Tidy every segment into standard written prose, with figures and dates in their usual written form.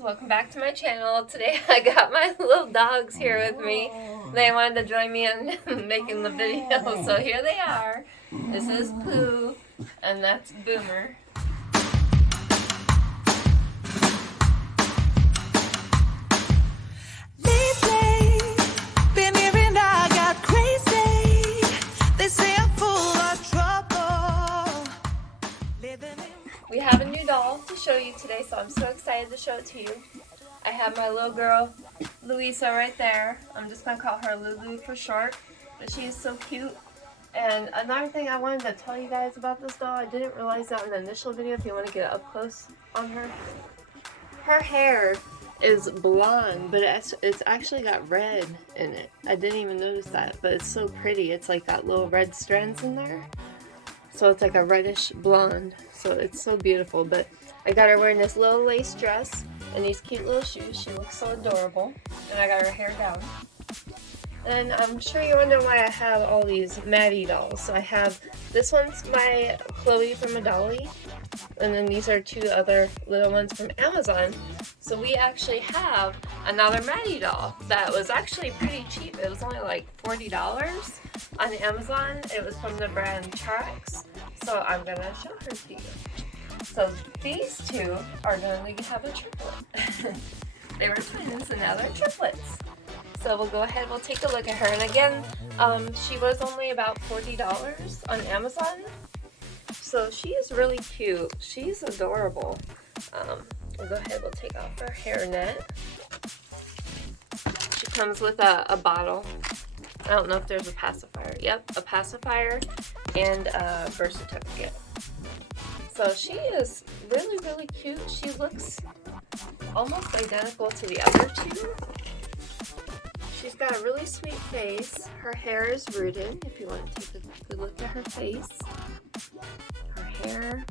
Welcome back to my channel. Today I got my little dogs here with me. They wanted to join me in making the video, so here they are. This is Pooh, and that's Boomer. We have a new doll to show you today, so I'm so excited to show it to you. I have my little girl, Louisa, right there. I'm just going to call her Lulu for short, but she is so cute. And another thing I wanted to tell you guys about this doll, I didn't realize that in the initial video, if you want to get up close on her. Her hair is blonde, but it's actually got red in it. I didn't even notice that, but it's so pretty. It's like got little red strands in there. So it's like a reddish blonde. So it's so beautiful. But I got her wearing this little lace dress and these cute little shoes. She looks so adorable. And I got her hair down. And I'm sure you're wondering why I have all these Maddie dolls. So I have, this one's my Chloe from a Dolly. And then these are two other little ones from Amazon. So we actually have another Maddie doll that was actually pretty cheap. It was only like $40 on Amazon. It was from the brand Charex. So I'm going to show her to you. So these two are going to have a triplet. They were twins and now they're triplets. So we'll go ahead, we'll take a look at her. And again, she was only about $40 on Amazon. So she is really cute. She's adorable. We'll go ahead, we'll take off her hairnet. She comes with a bottle. I don't know if there's a pacifier. Yep, a pacifier and a birth certificate. So she is really, really cute. She looks almost identical to the other two. She's got a really sweet face. Her hair is rooted, if you want to take a good look at her face. Her hair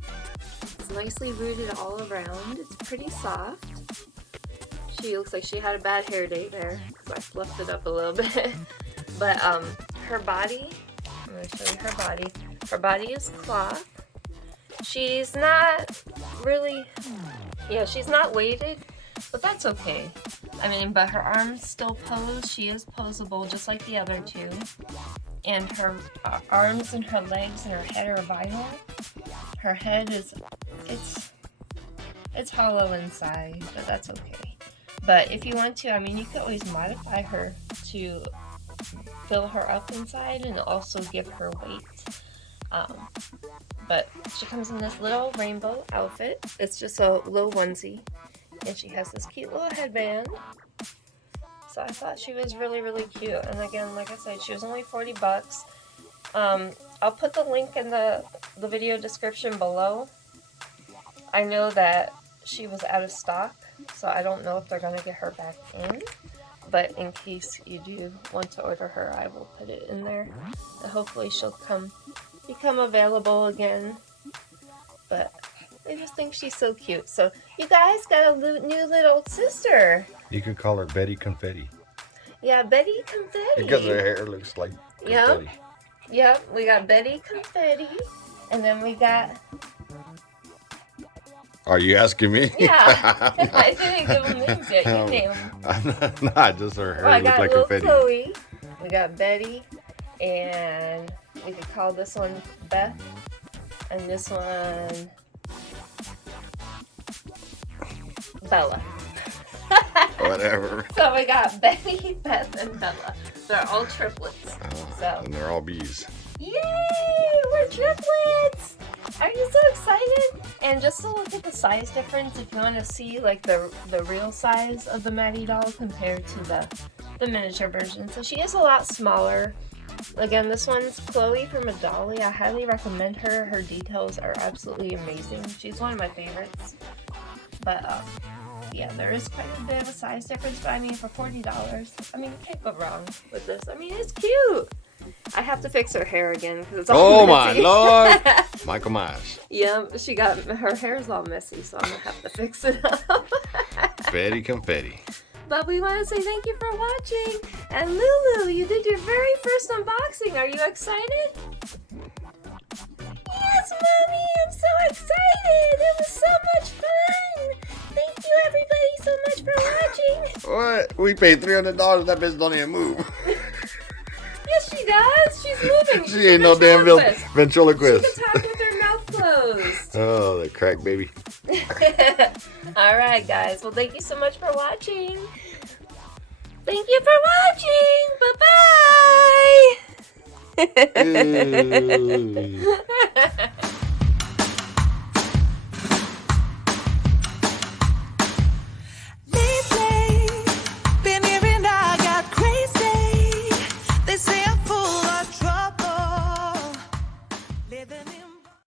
is nicely rooted all around. It's pretty soft. She looks like she had a bad hair day there because I fluffed it up a little bit. But her body, I'm going to show you her body. Her body is cloth. She's not really, she's not weighted, but that's okay. I mean, but her arms still pose. She is posable just like the other two. And her arms and her legs and her head are vinyl. Her head is, it's hollow inside, but that's okay. But if you want to, I mean, you could always modify her to fill her up inside and also give her weight. But she comes in this little rainbow outfit. It's just a little onesie. And she has this cute little headband. So I thought she was really, really cute. And again, like I said, she was only $40. I'll put the link in the video description below. I know that she was out of stock, so I don't know if they're going to get her back in. But in case you do want to order her, I will put it in there. And hopefully she'll become available again. But I just think she's so cute. So you guys got a new little sister. You could call her Betty Confetti. Yeah, Betty Confetti. Because her hair looks like confetti. Yep, we got Betty Confetti. And then we got... Are you asking me? Yeah. I didn't give them names yet. You name them. Nah, just her hair I looks got like little confetti. Chloe. We got Betty. And we could call this one Beth. And this one... Bella. Whatever. So we got Betty, Beth, and Bella. They're all triplets. So And they're all bees. yay! We're triplets! Are you so excited? And just to look at the size difference, if you want to see like the real size of the Maddie doll compared to the miniature version. So she is a lot smaller. Again, this one's Chloe from a Dolly. I highly recommend her. Her details are absolutely amazing. She's one of my favorites. But yeah, there is quite a bit of a size difference. But I mean, for $40, I mean, you can't go wrong with this. I mean, it's cute. I have to fix her hair again because it's all messy. My Lord! Michael Myers. Yeah, her hair's all messy, so I'm gonna have to fix it up. Betty Confetti. But we want to say thank you for watching. And Lulu, you did your very first unboxing. Are you excited? Yes, Mommy, I'm so excited. It was so much fun. Thank you, everybody, so much. What? We paid $300. That bitch don't even move. Yes, she does. She's moving. She ain't no damn ventriloquist. She can talk with her mouth closed. Oh, the crack baby. All right, guys. Well, thank you so much for watching. Thank you for watching. Bye-bye. Ooh.